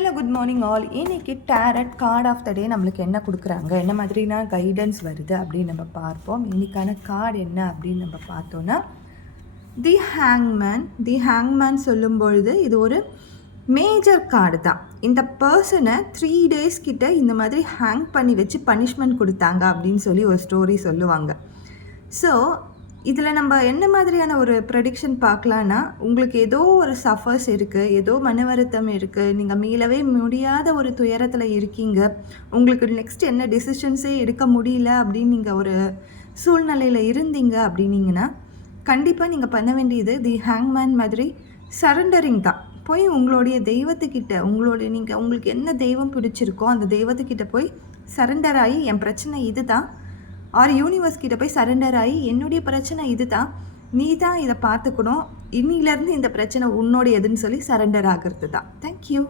Hello good morning all. இன்னைக்கு tarot card of the டே நம்மளுக்கு என்ன கொடுக்குறாங்க, என்ன மாதிரினா கைடன்ஸ் வருது அப்படின்னு நம்ம பார்ப்போம். இன்னைக்கான கார்டு என்ன அப்படின்னு நம்ம பார்த்தோன்னா தி ஹேங்மேன் சொல்லும் பொழுது இது ஒரு மேஜர் கார்டு தான். இந்த பர்சனை 3 days கிட்ட இந்த மாதிரி ஹேங் பண்ணி வச்சு பனிஷ்மெண்ட் கொடுத்தாங்க அப்படின்னு சொல்லி ஒரு ஸ்டோரி சொல்லுவாங்க. ஸோ இதில் நம்ம என்ன மாதிரியான ஒரு ப்ரெடிக்ஷன் பார்க்கலான்னா, உங்களுக்கு ஏதோ ஒரு சஃபர்ஸ் இருக்குது, ஏதோ மன வருத்தம் இருக்குது, நீங்கள் மீளவே முடியாத ஒரு துயரத்தில் இருக்கீங்க, உங்களுக்கு நெக்ஸ்ட் என்ன டெசிஷன்ஸே எடுக்க முடியல அப்படின்னு நீங்கள் ஒரு சூழ்நிலையில் இருந்தீங்க அப்படின்னீங்கன்னா, கண்டிப்பாக நீங்கள் பண்ண வேண்டியது தி ஹேங்மேன் மாதிரி சரண்டரிங் தான். போய் உங்களுடைய தெய்வத்துக்கிட்ட உங்களுக்கு என்ன தெய்வம் பிடிச்சிருக்கோ அந்த தெய்வத்துக்கிட்ட போய் சரண்டர் ஆகி என் பிரச்சனை இது தான், ஆர் யூனிவர்ஸ் கிட்ட போய் சரண்டர் ஆகி என்னுடைய பிரச்சனை இது தான், நீ தான் இதை பார்த்துக்கணும், இன்னிலேருந்து இந்த பிரச்சனை உன்னோடையதுன்னு சொல்லி சரண்டர் ஆகிறது தான். தேங்க்யூ.